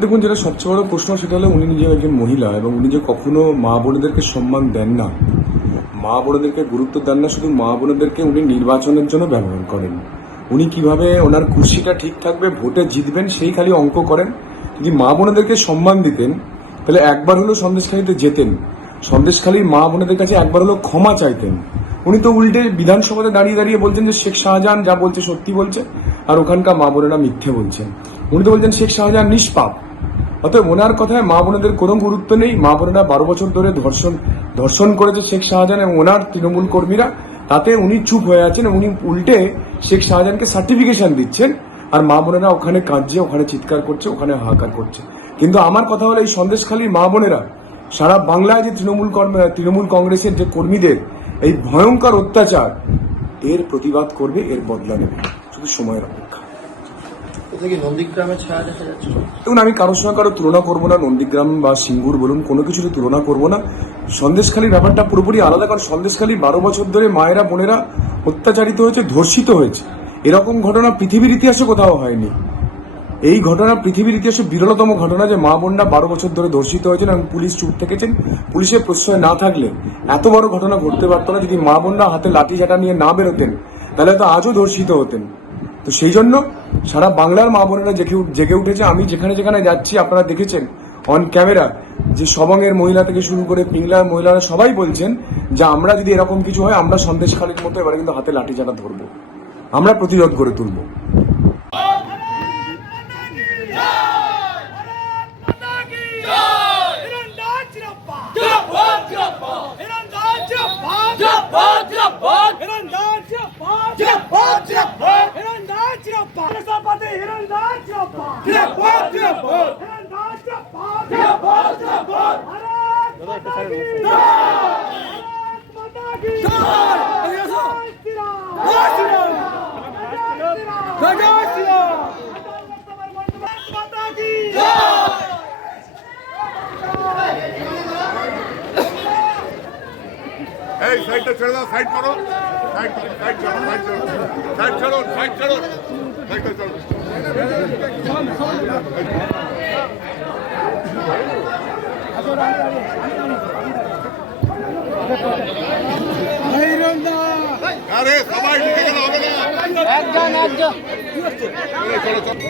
দেখুন, যেটা সবচেয়ে বড় প্রশ্ন সেটা হলো উনি নিজে একজন মহিলা এবং উনি যে কখনো মা বোনেদেরকে সম্মান দেন না। মা বোনেদেরকে গুরুত্ব দেন না, শুধু মা বোনেদেরকে উনি নির্বাচনের জন্য ব্যবহার করেন। উনি কীভাবে ওনার কুর্সিটা ঠিক থাকবে, ভোটে জিতবেন, সেই খালি অঙ্ক করেন। যদি মা বোনেদেরকে সম্মান দিতেন, তাহলে একবার হলেও সন্দেশখালীতে যেতেন। সন্দেশখালীর মা বোনেদের কাছে একবার হলেও ক্ষমা চাইতেন। উনি তো উল্টে বিধানসভাতে দাঁড়িয়ে দাঁড়িয়ে বলছেন যে শেখ শাহজাহান যা বলছে সত্যি বলছে, আর ওখানকার মা বোনেরা মিথ্যে বলছেন। উনি তো বলছেন শেখ শাহজাহান নিষ্পাপ। অতএব ওনার কথায় মা বোনেদের কোনো গুরুত্ব নেই। মা বোনেরা বারো বছর ধরে ধর্ষণ ধর্ষণ করেছে শেখ শাহজাহান এবং ওনার তৃণমূল কর্মীরা। তাতে উনি চুপ হয়ে আছেন উনি উল্টে শেখ শাহজাহানকে সার্টিফিকেশন দিচ্ছেন। আর মা বোনেরা ওখানে কাঁদছে, ওখানে চিৎকার করছে, ওখানে হাহাকার করছে। কিন্তু আমার কথা হলো এই সন্দেশখালী মা বোনেরা, সারা বাংলায় যে তৃণমূল কর্ম- তৃণমূল কংগ্রেসের যে কর্মীদের এই ভয়ঙ্কর অত্যাচার, এর প্রতিবাদ করবে, এর বদলা নেবে। শুধু সময়ের অপেক্ষা কোথায় কি নন্দীগ্রামে ছায়া দেখা যাচ্ছে দেখুন, আমি কারোর সঙ্গে কারও তুলনা করব না, নন্দীগ্রাম বা সিঙ্গুর বলুন, কোনো কিছুতে তুলনা করব না। সন্দেশখালীর ব্যাপারটা পুরোপুরি আলাদা, কারণ সন্দেশখালী বারো বছর ধরে মায়েরা, বোনেরা অত্যাচারিত হয়েছে, ধর্ষিত হয়েছে। এরকম ঘটনা পৃথিবীর ইতিহাসে কোথাও হয়নি। এই ঘটনা পৃথিবীর ইতিহাসে বিরলতম ঘটনা যে মা বোনরা বারো বছর ধরে ধর্ষিত হয়েছেন এবং পুলিশ চুপ থেকেছেন, পুলিশের প্রশ্রয় না থাকলে। এত বড় ঘটনা ঘটতে পারত না, যদি মা বোনরা হাতে লাঠি চাটা নিয়ে না বেরোতেন, তাহলে তো আজও ধর্ষিত হতেন। তো সেই জন্য সারা বাংলার মা বোনেরা জেগে জেগে উঠেছে। আমি যেখানে যেখানে যাচ্ছি, আপনারা দেখেছেন অন ক্যামেরা যে সবংয়ের মহিলা থেকে শুরু করে পিংলার মহিলারা সবাই বলছেন যে আমরা যদি এরকম কিছু হয়, আমরা সন্দেশখালীর মতো এবারে কিন্তু হাতে লাঠি চাটা ধরবো। আমরা প্রতিরোধ করে তুলবো। এই সাইডটা ছেড়ে সাইড সাইড সাইড ছাড়ো সাইড ছাড়ো সাইড ছাড়ো সাইড ছাড়ো সাইডটা ছাড়ো আরে সবাই ঢুকে গেল হবে না। একজন একজন। চলো চলো।